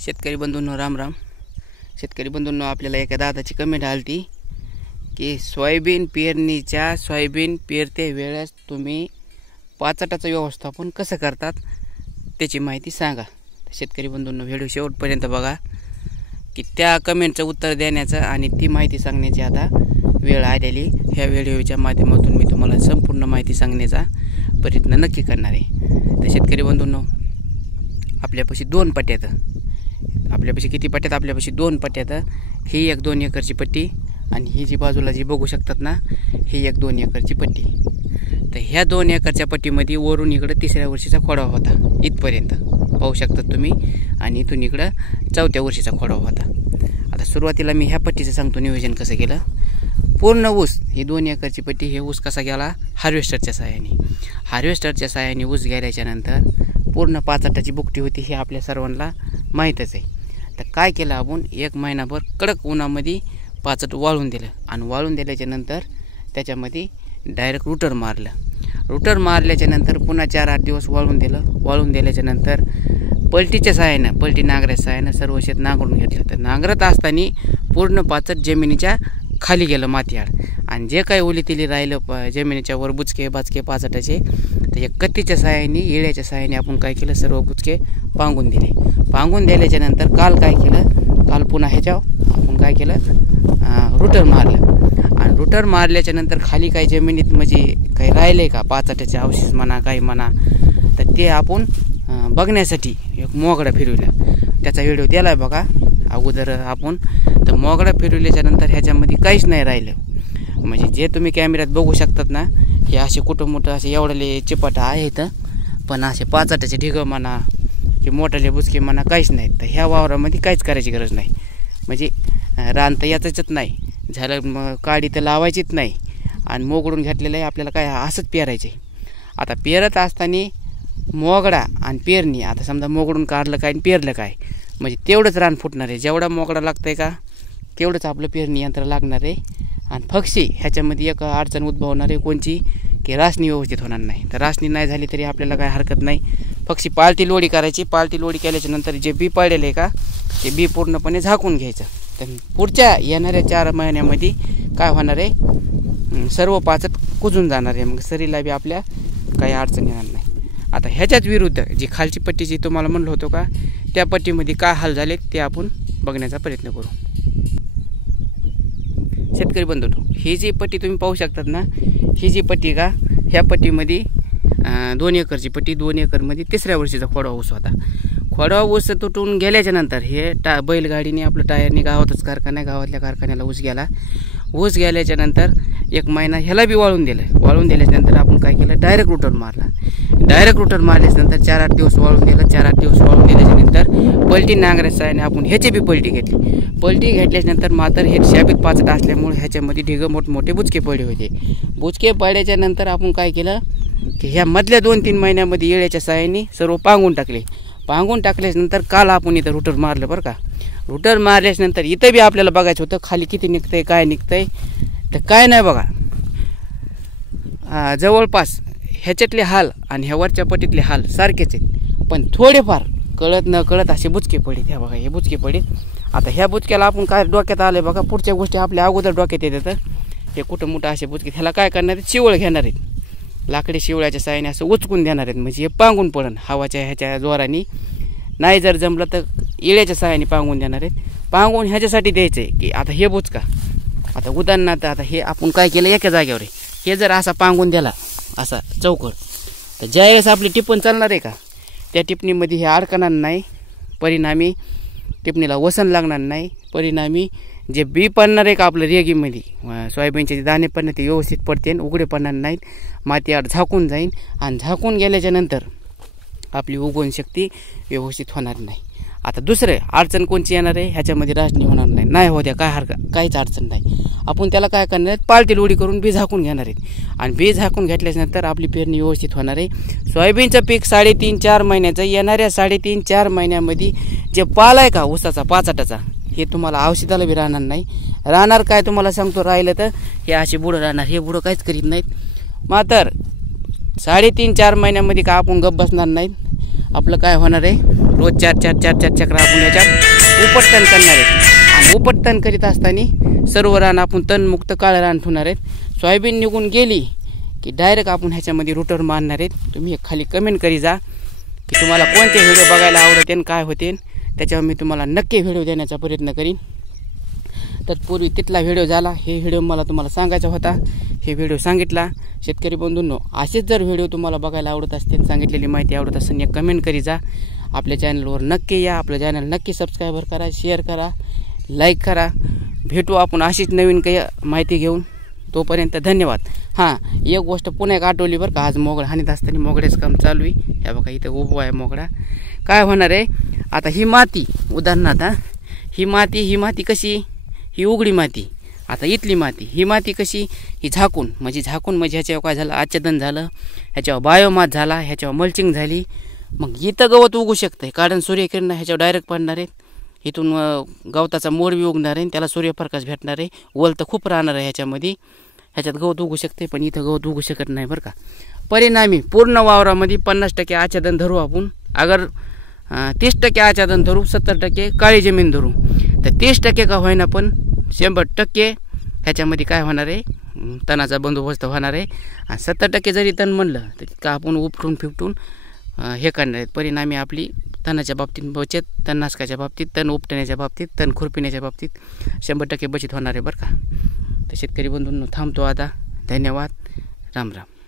शेतकरी बंधूंनो राम राम। शेतकरी बंधूंनो, आपल्याला एका दादाची कमेंट आलती की सोयाबीन पेरते वेळेस तुम्ही पाचटाचं व्यवस्थापन कसं करतात त्याची माहिती सांगा। शेतकरी बंधूंनो, व्हिडिओ शेवटपर्यंत बघा की त्या कमेंटचं उत्तर देण्याचं आणि ती माहिती सांगण्याची आता वेळ आलेली। ह्या व्हिडिओच्या माध्यमातून मी तुम्हाला संपूर्ण माहिती सांगण्याचा प्रयत्न नक्की करणार आहे। तर शेतकरी बंधूंनो, आपल्यापाशी दोन पट्ट्यात, आपल्यापाशी किती पट्ट्यात? आपल्यापाशी दोन पट्ट्यात। ही एक 2 एकरची पट्टी आणि ही जी बाजूला जी बघू शकतात ना, ही एक 2 एकरची पट्टी। तर ह्या 2 एकरच्या पट्टीमध्ये वरून इकडं 3ऱ्या वर्षीचा खोडावा होता, इथपर्यंत पाहू शकतात तुम्ही, आणि इथून इकडं 4थ्या वर्षीचा खोडावा होता। आता सुरुवातीला मी ह्या पट्टीचं सांगतो नियोजन कसं केलं। पूर्ण ऊस, ही 2 एकरची पट्टी, हे ऊस कसा गेला? हार्वेस्टरच्या साहाय्याने ऊस गेल्याच्या नंतर पूर्ण पाचटाची बुकटी होती, हे आपल्या सर्वांना माहीतच आहे। तर काय केलं आपण, 1 महिनाभर कडक उन्हामध्ये पाचट वाळून दिलं आणि वाळून दिल्याच्या नंतर त्याच्यामध्ये डायरेक्ट रुटर मारल्याच्या नंतर पुन्हा 4-8 दिवस वाळून दिलं। वाळून दिल्याच्या नंतर पलटीच्या साहाय्यानं, पलटी नांगराच्या साहाय्यानं सर्व शेत नांगरून घेतलं। तर नांगरत असताना पूर्ण पाचट जमिनीच्या खाली गेलं मातीआड, आणि जे काही ओलीतिली राहिलं जमिनीच्या वर बुचके बाचके पाचटाचे, तर या कत्तीच्या साहाय्याने, इळ्याच्या साहाय्याने आपण काय केलं, सर्व बुचके पांगून दिले। पांगून दिल्याच्या नंतर काल काय केलं, काल पुन्हा ह्याच्यावर आपण काय केलं, रुटर मारलं। आणि रुटर मारल्याच्या नंतर खाली काही जमिनीत म्हणजे काही राहिले का पाचटाचे अवशेष म्हणा, काही म्हणा, तर ते आपण बघण्यासाठी एक मोगडा फिरवला। त्याचा व्हिडिओ दिला बघा अगोदर आपण। तर मोगडा फिरवल्याच्या नंतर ह्याच्यामध्ये काहीच नाही राहिलं, म्हणजे जे तुम्ही कॅमेऱ्यात बघू शकतात ना, हे असे कुठं मोठं असे एवढले चिपाटा आहेत, पण असे पाचटाचे ढिगं म्हणा की मोठाले बुचके म्हणा काहीच नाहीत। तर ह्या वावरामध्ये काहीच करायची गरज नाही, म्हणजे रान तर याचंच नाही झालं, काडी तर लावायचीच नाही, आणि मोगडून घेतलेलं आहे आपल्याला, काय असंच पेरायचे। आता पेरत असताना मोगडा आणि पेरणी, आता समजा मोगडून काढलं काय आणि पेरलं काय, म्हणजे तेवढंच रान फुटणार आहे। जेवढा मोगडा लागतंय का तेवढंच आपलं पेरणी यंत्र लागणार आहे। आणि पक्षी ह्याच्यामध्ये एक अडचण उद्भवणार आहे कोणची, की रासणी व्यवस्थित होणार नाही। तर रासणी नाही झाली तरी आपल्याला काय हरकत नाही, पक्षी पालटी लोडी करायची। पालटी लोडी केल्याच्या नंतर जे बी पडलेलं आहे का, ते बी पूर्णपणे झाकून घ्यायचं। तर पुढच्या येणाऱ्या 4 महिन्यामध्ये काय होणार आहे, सर्व पाचट कुजून जाणार आहे, मग सरीला बी आपल्या काही अडचण येणार नाही। आता ह्याच्याच विरुद्ध जी खालची पट्टी जी तुम्हाला म्हणलं होतं का, त्या पट्टीमध्ये काय हाल झाले ते आपण बघण्याचा प्रयत्न करू। शेतकरी बंधूंनो, ही जी पट्टी तुम्ही पाहू शकतात ना, ही जी पट्टी का, ह्या पट्टीमध्ये 2 एकरची पट्टी, 2 एकरमध्ये 3ऱ्या वर्षीचा खोडवा ऊस होता। खोडवा ऊस तुटून गेल्याच्या नंतर हे बैलगाडीने आपलं टायरने गावातच कारखाना, गावातल्या कारखान्याला ऊस गेला। ऊस गेल्याच्या नंतर 1 महिना ह्याला बी वाळून दिलं। वाळून दिल्याच्या नंतर आपण काय केलं, डायरेक्ट रुटर मारला। डायरेक्ट रुटर मारल्याच्या नंतर 4-8 दिवस वाळून दिलं। 4-8 दिवस वाळून दिल्याच्या नंतर पलटी नांगराच्या साहाय्याने आपण ह्याची बी पलटी घेतली। पलटी घेतल्याच्या नंतर मात्र हे शाबीत पाचट असल्यामुळे ह्याच्यामध्ये ढिगं मोठमोठे बुचके पडले होते। बुचके पडल्याच्या नंतर आपण काय केलं की ह्या मधल्या 2-3 महिन्यामध्ये येळ्याच्या साहाय्याने सर्व पांगून टाकले। पांगून टाकल्याच्या नंतर काल आपण इथं रुटर मारलं बरं का। रुटर मारल्याच्या नंतर इथं बी आपल्याला बघायचं होतं खाली किती निघतंय, काय निघतंय। तर काय नाही बघा, जवळपास ह्याच्यातले हाल आणि ह्या वरच्या पट्टीतले हाल सारखेच आहेत, पण थोडेफार कळत न कळत असे बुचके पडीत। ह्या बघा, हे बुचके पडीत। आता ह्या बुचक्याला आपण काय डोक्यात आलं बघा, पुढच्या गोष्टी आपल्या अगोदर डोक्यात येतात। हे कुठं मोठं असे बुचके, ह्याला काय करणार आहेत, शिवळ घेणार आहेत, लाकडी शिवळ्याच्या साहाय्याने असं उचकून देणार आहेत, म्हणजे हे पांगून पडन हवाच्या ह्याच्या जोराने। नाही जर जमलं तर इळ्याच्या साहाय्याने पांगून देणार आहेत। पांगून ह्याच्यासाठी द्यायचं आहे की आता हे बुचका, आता उदाहरणार्थ आता हे आपण काय केलं, एका जागेवर आहे, हे जर असा पांगून दिला असा चौकड, तर ज्यावेळेस आपली टिपण चालणार आहे का, त्या टिपणीमध्ये हे अडकणार नाही, परिणामी टिपणीला वसन लागणार नाही, परिणामी जे बी पडणार आहे का आपलं रेगीमध्ये, सोयाबीनचे जे दाणे पडणार ते व्यवस्थित पडते, उघडे पडणार नाहीत, मातीआड झाकून जाईन, आणि झाकून गेल्याच्या नंतर आपली उगवण शक्ती व्यवस्थित होणार नाही। आता दुसरं अडचण कोणची येणार आहे, ह्याच्यामध्ये राजनी होणार नाही, नाही होत्या काय काहीच अडचण नाही। आपण त्याला काय करणार आहे, पालटी लोडी करून बी झाकून घेणार आहेत, आणि बी झाकून घेतल्यानंतर आपली पेरणी व्यवस्थित होणार आहे। सोयाबीनचं पीक 3.5-4 महिन्याचं, येणाऱ्या 3.5-4 महिन्यामध्ये जे पाल आहे का ऊसाचा पाचटाचा, हे तुम्हाला औषधाला बी राहणार नाही। राहणार काय तुम्हाला सांगतो, राहिलं तर हे असे बुडं राहणार, हे बुडं काहीच करीत नाहीत। मात्र 3.5-4 महिन्यामध्ये का आपण गप्प बसणार नाहीत, आपलं काय होणार आहे, रोज 4 चक्र आपण ह्याच्यात उपटतण करणार आहेत आणि उपटतण करीत असताना सर्व रान आपण तणमुक्त काळं रान ठेवणार आहेत. सोयाबीन निघून गेली की डायरेक्ट आपण ह्याच्यामध्ये रोटर मारणार आहेत. तुम्ही खाली कमेंट करी जा की तुम्हाला कोणते व्हिडिओ बघायला आवडते आणि काय होते, त्याच्यावर मी तुम्हाला नक्की व्हिडिओ देण्याचा प्रयत्न करीन. तत्पूर्वी तिथला व्हिडिओ झाला, हे व्हिडिओ मला तुम्हाला सांगायचा होता, हे व्हिडिओ सांगितला. शेतकरी बंधूंनो, असेच जर व्हिडिओ तुम्हाला बघायला आवडत असतील, सांगितलेली माहिती आवडत असेल, एक कमेंट करी जा. आपल्या चॅनलवर नक्की या, आपल्या चॅनल नक्की सबस्क्राईबर करा, शेअर करा, लाईक करा. भेटू आपण अशीच नवीन काही माहिती घेऊन. तोपर्यंत धन्यवाद. हां, एक गोष्ट पुन्हा एक आठवली बरं का, आज मोगळा हाणीत असताना मोगड्याचं काम चालू आहे. ह्या बघा इथं उभं आहे मोगडा. काय होणार आहे आता, ही माती उदाहरणार्थ ही माती कशी, ही उघडी माती. आता इथली माती, ही माती कशी, ही झाकून म्हणजे ह्याच्यावर काय झालं, आच्छादन झालं, ह्याच्यावर बायोमास झाला, ह्याच्यावर मल्चिंग झाली. मग इथं गवत उगू शकतं आहे, कारण सूर्यकिरण ह्याच्यावर डायरेक्ट पडणार आहेत. इथून गवताचा मोड बी उगणार आहे, त्याला सूर्यप्रकाश भेटणार आहे. वल तर खूप राहणार आहे ह्याच्यामध्ये, ह्याच्यात गवत उगू शकते, पण इथं गवत उगू शकत नाही बरं का. परिणामी पूर्ण वावरामध्ये 50% आच्छादन धरू आपण. अगर 30% आच्छादन धरू, 70% काळी जमीन धरू, तर 30% का होईना पण 100% ह्याच्यामध्ये काय होणार आहे, तणाचा बंदोबस्त होणार आहे. आणि 70% जरी तण म्हणलं तर का आपण उपटून फिपटून हे करणार आहेत. परिणामी आपली तणाच्या बाबतीत बचत, तणनाशकाच्या बाबतीत, तण उपटण्याच्या बाबतीत, तण खुरपिण्याच्या बाबतीत 100% बचत होणार आहे बरं का. तर शेतकरी बंधूंनो, थांबतो आता. धन्यवाद. राम राम.